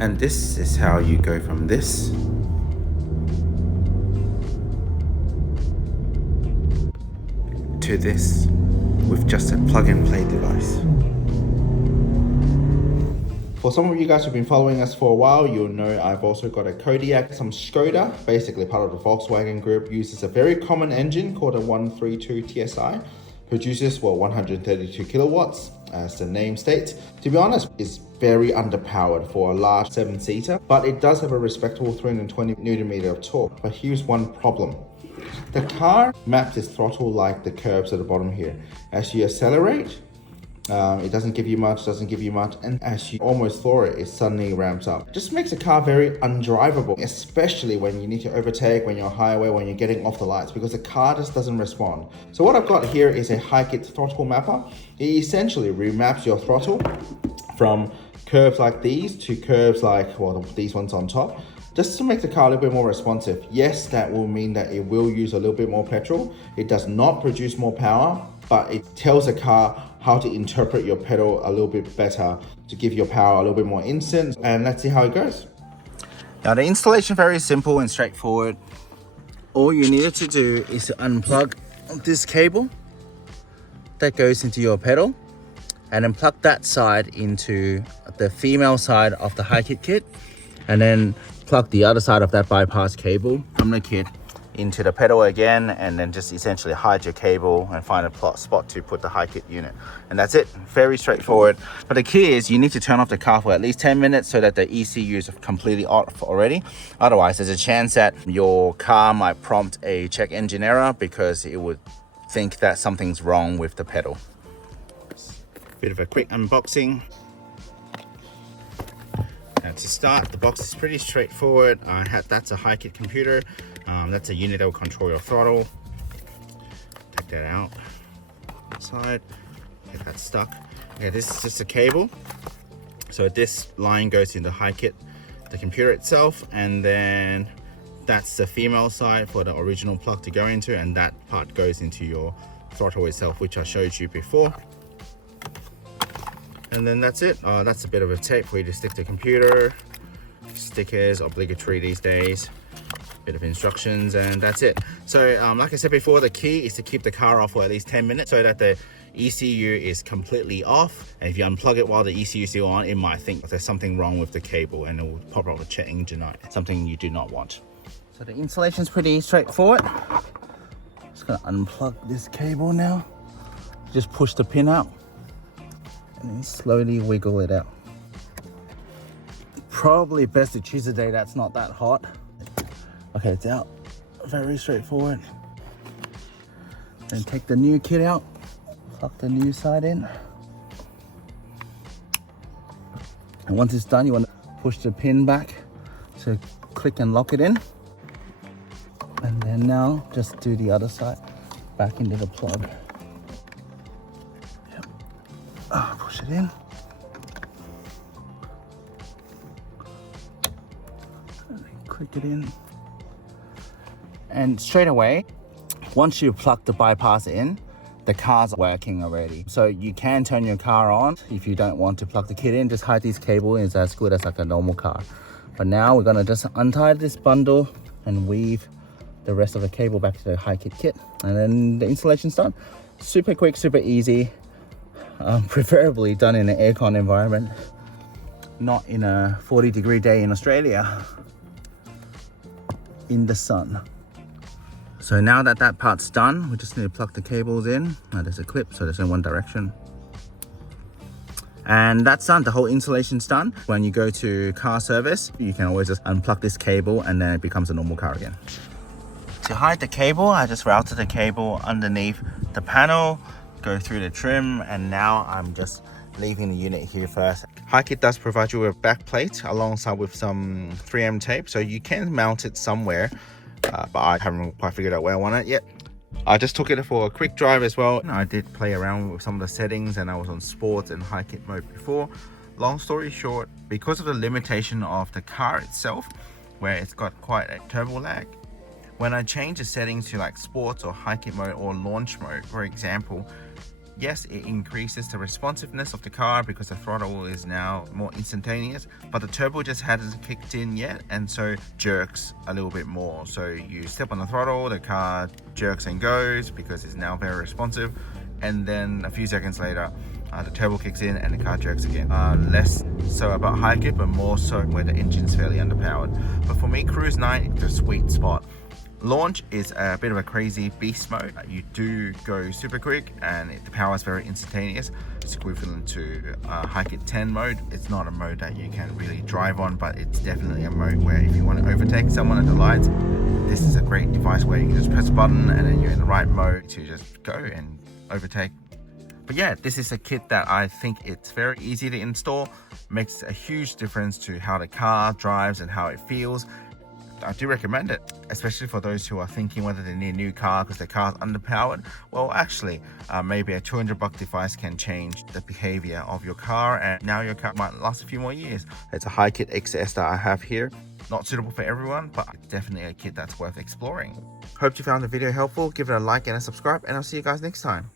And this is how you go from this to this with just a plug-and-play device. For some of you guys who've been following us for a while, you'll know I've also got a Kodiak, some Skoda, basically part of the Volkswagen group, uses a very common engine called a 132 TSI, produces, well, 132 kilowatts, as the name states. To be honest, it's very underpowered for a large 7-seater, but it does have a respectable 320 Nm of torque. But here's one problem. The car maps its throttle like the curves at the bottom here. As you accelerate, it doesn't give you much, and as you almost floor it, it suddenly ramps up. It just makes the car very undrivable, especially when you need to overtake, when you're on highway, when you're getting off the lights, because the car just doesn't respond. So what I've got here is a HIKEIT throttle mapper. It essentially remaps your throttle from curves like these to curves like, well, these ones on top, just to make the car a little bit more responsive. Yes, that will mean that it will use a little bit more petrol. It does not produce more power, but it tells the car how to interpret your pedal a little bit better to give your power a little bit more instant. And let's see how it goes. Now the installation very simple and straightforward. All you needed to do is to unplug this cable that goes into your pedal, and then plug that side into the female side of the HIKEIT kit, and then plug the other side of that bypass cable from the kit into the pedal again, and then just essentially hide your cable and find a spot to put the HIKEIT unit. And that's it, very straightforward. But the key is you need to turn off the car for at least 10 minutes so that the ECU is completely off already. Otherwise, there's a chance that your car might prompt a check engine error because it would think that something's wrong with the pedal. Bit of a quick unboxing. Now to start, the box is pretty straightforward. That's a HIKEIT computer. That's a unit that will control your throttle. Take that out. Side. Get that stuck. Okay, this is just a cable. So this line goes into HIKEIT, the computer itself, and then that's the female side for the original plug to go into, and that part goes into your throttle itself, which I showed you before. And then that's it. That's a bit of a tape for you to stick to the computer. Stickers, obligatory these days. Bit of instructions, and that's it. So like I said before, the key is to keep the car off for at least 10 minutes so that the ECU is completely off. And if you unplug it while the ECU is still on, it might think there's something wrong with the cable and it will pop up a check engine light, something you do not want. So the installation is pretty straightforward. Just gonna unplug this cable now. Just push the pin out and then slowly wiggle it out. Probably best to choose a day that's not that hot. Okay, it's out. Very straightforward. Then take the new kit out, plug the new side in. And once it's done, you want to push the pin back to click and lock it in. And then now just do the other side back into the plug. Yep. Push it in. And then click it in. And straight away, once you plug the bypass in, the car's working already. So you can turn your car on. If you don't want to plug the kit in, just hide this cable. It's as good as like a normal car. But now we're gonna just untie this bundle and weave the rest of the cable back to the HIKEIT kit. And then the installation's done. Super quick, super easy. Preferably done in an aircon environment, not in a 40-degree day in Australia, in the sun. So now that that part's done, we just need to plug the cables in. There's a clip, so there's in one direction. And that's done, the whole installation's done. When you go to car service, you can always just unplug this cable and then it becomes a normal car again. To hide the cable, I just routed the cable underneath the panel, go through the trim, and now I'm just leaving the unit here first. HIKEIT does provide you with a back plate alongside with some 3M tape, so you can mount it somewhere. But I haven't quite figured out where I want it yet. I just took it for a quick drive as well. I did play around with some of the settings, and I was on sports and HIKEIT mode before. Long story short, because of the limitation of the car itself, where it's got quite a turbo lag, when I change the settings to like sports or HIKEIT mode or launch mode, for example, Yes, it increases the responsiveness of the car because the throttle is now more instantaneous, but the turbo just hasn't kicked in yet, and so jerks a little bit more. So you step on the throttle, the car jerks and goes because it's now very responsive, and then a few seconds later the turbo kicks in and the car jerks again. Less so about HIKEIT, but more so where the engine's fairly underpowered. But for me, Cruise 9 is the sweet spot. Launch is a bit of a crazy beast mode. You do go super quick and the power is very instantaneous. It's equivalent to HIKEIT 10 mode. It's not a mode that you can really drive on, but it's definitely a mode where if you want to overtake someone at the lights, this is a great device where you can just press a button and then you're in the right mode to just go and overtake. But yeah, this is a kit that I think it's very easy to install. Makes a huge difference to how the car drives and how it feels. I do recommend it, especially for those who are thinking whether they need a new car because their car's underpowered. Well, actually, maybe a $200 device can change the behavior of your car, and now your car might last a few more years. It's a HIKEIT XS that I have here. Not suitable for everyone, but definitely a kit that's worth exploring. Hope you found the video helpful. Give it a like and a subscribe, and I'll see you guys next time.